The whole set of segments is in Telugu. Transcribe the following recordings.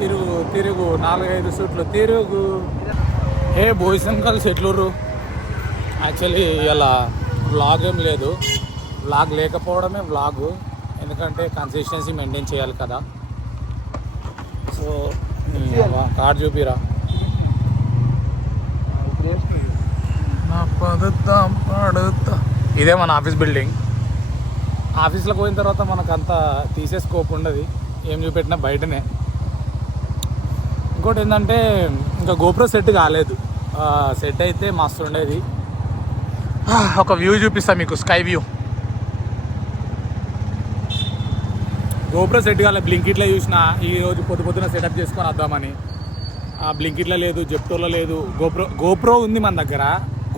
తిరుగు తిరుగు 4-5 సూట్లు తిరుగు. ఏ బాయ్స్ అండ్ గర్ల్స్ ఎట్లుర్రు? యాక్చువల్లీ ఇలా వ్లాగ్ ఏం లేదు, వ్లాగ్ లేకపోవడమే వ్లాగు, ఎందుకంటే కన్సిస్టెన్సీ మెయింటైన్ చేయాలి కదా. సో కార్డు చూపిరా. ఇదే మన ఆఫీస్ బిల్డింగ్. ఆఫీస్లోకి పోయిన తర్వాత మనకు అంత తీసే స్కోప్ ఉండదు, ఏం చూపెట్టినా బయటనే. ఇంకోటి ఏంటంటే ఇంకా గోప్రో సెట్ కాలేదు, సెట్ అయితే మస్తు ఉండేది. ఒక వ్యూ చూపిస్తా మీకు, స్కై వ్యూ. గోప్రో సెట్ కాలేదు, బ్లింకిట్లో చూసిన ఈరోజు పొద్దున సెటప్ చేసుకొని వద్దామని. బ్లింకిట్లో లేదు, జెప్టోలో లేదు. గోప్రో ఉంది మన దగ్గర.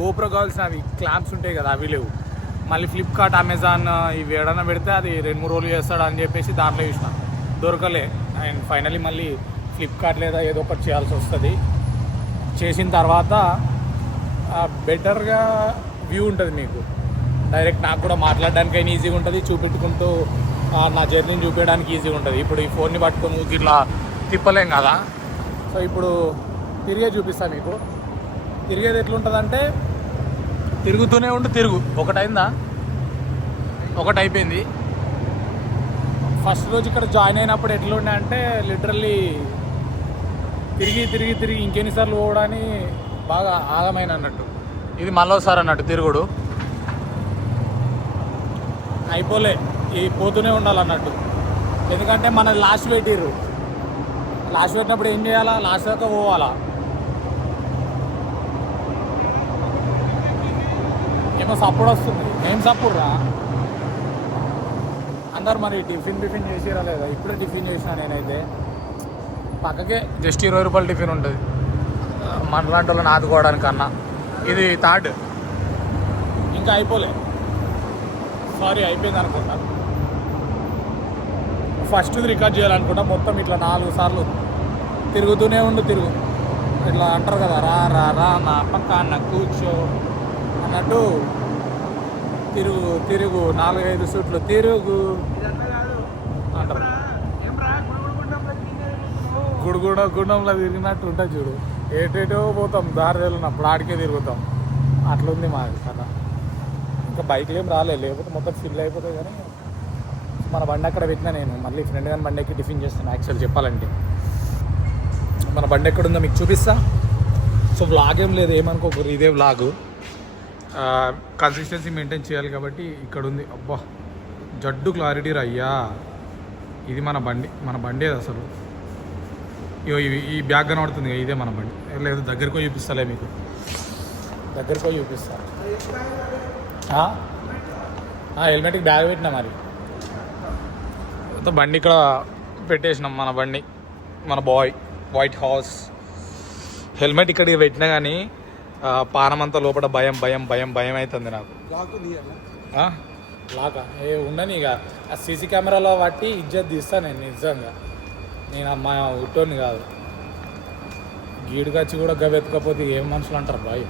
గోప్రో కావాల్సిన అవి క్లాంప్స్ ఉంటాయి కదా, అవి లేవు. మళ్ళీ ఫ్లిప్కార్ట్, అమెజాన్ ఇవి ఏడన్నా పెడితే అది 2-3 రోజులు చేస్తాడు అని చెప్పేసి దాంట్లో చూసిన, దొరకలే. అండ్ ఫైనలీ మళ్ళీ ఫ్లిప్కార్ట్ లేదా ఏదో ఒకటి చేయాల్సి వస్తుంది. చేసిన తర్వాత బెటర్గా వ్యూ ఉంటుంది మీకు. డైరెక్ట్ నాకు కూడా మాట్లాడడానికైనా ఈజీగా ఉంటుంది, చూపెట్టుకుంటూ నా జర్నీని చూపించడానికి ఈజీగా ఉంటుంది. ఇప్పుడు ఈ ఫోన్ని పట్టుకొని ఇట్లా తిప్పలేం కదా. సో ఇప్పుడు తిరిగే చూపిస్తాను మీకు. తిరిగేది ఎట్లుంటుందంటే తిరుగుతూనే ఉండు, తిరుగు. ఒకటైందా? ఒకటి అయిపోయింది. ఫస్ట్ రోజు ఇక్కడ జాయిన్ అయినప్పుడు ఎట్లుండే అంటే లిటరల్లీ తిరిగి తిరిగి తిరిగి ఇంకెన్నిసార్లు పోవడానికి బాగా ఆగమైన అన్నట్టు. ఇది మళ్ళీసారి అన్నట్టు తిరుగుడు అయిపోలే, ఈ పోతూనే ఉండాలన్నట్టు. ఎందుకంటే మన లాస్ట్ పెట్టిర్రు, లాస్ట్ పెట్టినప్పుడు ఏం చేయాలా? లాస్ట్ దాకా పోవాలా. ఏమో సప్పుడు వస్తుంది. ఏం సప్పుడు రా? అందరు మరి టిఫిన్ చేసిరా లేదా? ఇప్పుడే టిఫిన్ చేసిన నేనైతే. పక్కకే జస్ట్ 20 రూపాయలు టిఫిన్ ఉంటుంది మనలాంటి వాళ్ళని ఆదుకోవడానికన్నా. ఇది థర్డ్, ఇంకా అయిపోలే. సారీ, అయిపోయింది అనుకుంటా. ఫస్ట్ది రికార్డ్ చేయాలనుకుంటా. మొత్తం ఇట్లా 4 సార్లు తిరుగుతూనే ఉండు, తిరుగు. ఇట్లా అంటారు కదా, రా రా రా నా పక్కన కూర్చో అన్నట్టు. తిరుగు తిరుగు 4-5 సూట్లు తిరుగు అంటారు. గుండంలో తిరిగినట్టు ఉంటుంది చూడు. ఏటేటో పోతాం, దారి వెళ్ళినప్పుడు ఆడికే తిరుగుతాం. అట్లుంది మాది కదా. ఇంకా బైక్లు ఏం రాలేదు, లేకపోతే మొత్తం ఫిల్ అయిపోతాయి. కానీ మన బండి అక్కడ పెట్టినా నేను. మళ్ళీ ఫ్రెండ్ కానీ బండి ఎక్కి టిఫిన్ చేస్తాను. యాక్చువల్ చెప్పాలంటే మన బండి ఎక్కడుందో మీకు చూపిస్తా. సో వ్లాగ్ ఏం లేదు, ఏమనుకోకూడదు, ఇదే వ్లాగు. కన్సిస్టెన్సీ మెయింటైన్ చేయాలి కాబట్టి ఇక్కడ ఉంది. అబ్బా జడ్డు క్లారిటీ రయ్యా. ఇది మన బండి అది అసలు. ఈ బ్యాగ్ కనబడుతుంది, ఇదే మన బండి. లేదు దగ్గరకు చూపిస్తాలే మీకు, దగ్గరకు చూపిస్తా. హెల్మెట్కి బ్యాగ్ పెట్టినా మరి. బండి ఇక్కడ పెట్టేసినాం, మన బండి, మన వైట్ హౌస్. హెల్మెట్ ఇక్కడికి పెట్టినా కానీ పానమంతా లోపల భయం భయం భయం భయం అవుతుంది నాకు. లాకా ఉండని ఇక ఆ సీసీ కెమెరాలో బట్టి ఇజ్జత్ తీస్తాను నేను. నిజంగా నేను మా ఉట్టోని కాదు. గీడుకొచ్చి కూడా గవెత్తకపోతే ఏం మనుషులు అంటారు బాయ్.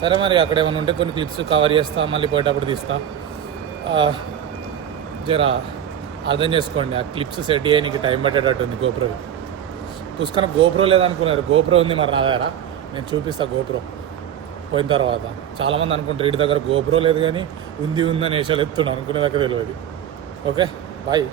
సరే మరి అక్కడ ఏమైనా ఉంటే కొన్ని క్లిప్స్ కవర్ చేస్తా, మళ్ళీ పోయేటప్పుడు తీస్తా. జరా అర్థం చేసుకోండి, ఆ క్లిప్స్ సెట్ చేయడానికి టైం పట్టేటట్టు ఉంది. గోప్రో పుష్కన గోప్రో లేదనుకున్నారు, గోప్రో ఉంది మరి నా దగ్గర. నేను చూపిస్తా గోప్రో పోయిన తర్వాత. చాలామంది అనుకుంటారు వీటి దగ్గర గోప్రో లేదు కానీ ఉందని వేషాలు ఎత్తున్నాను అనుకునే దగ్గర తెలియదు. Okay bye.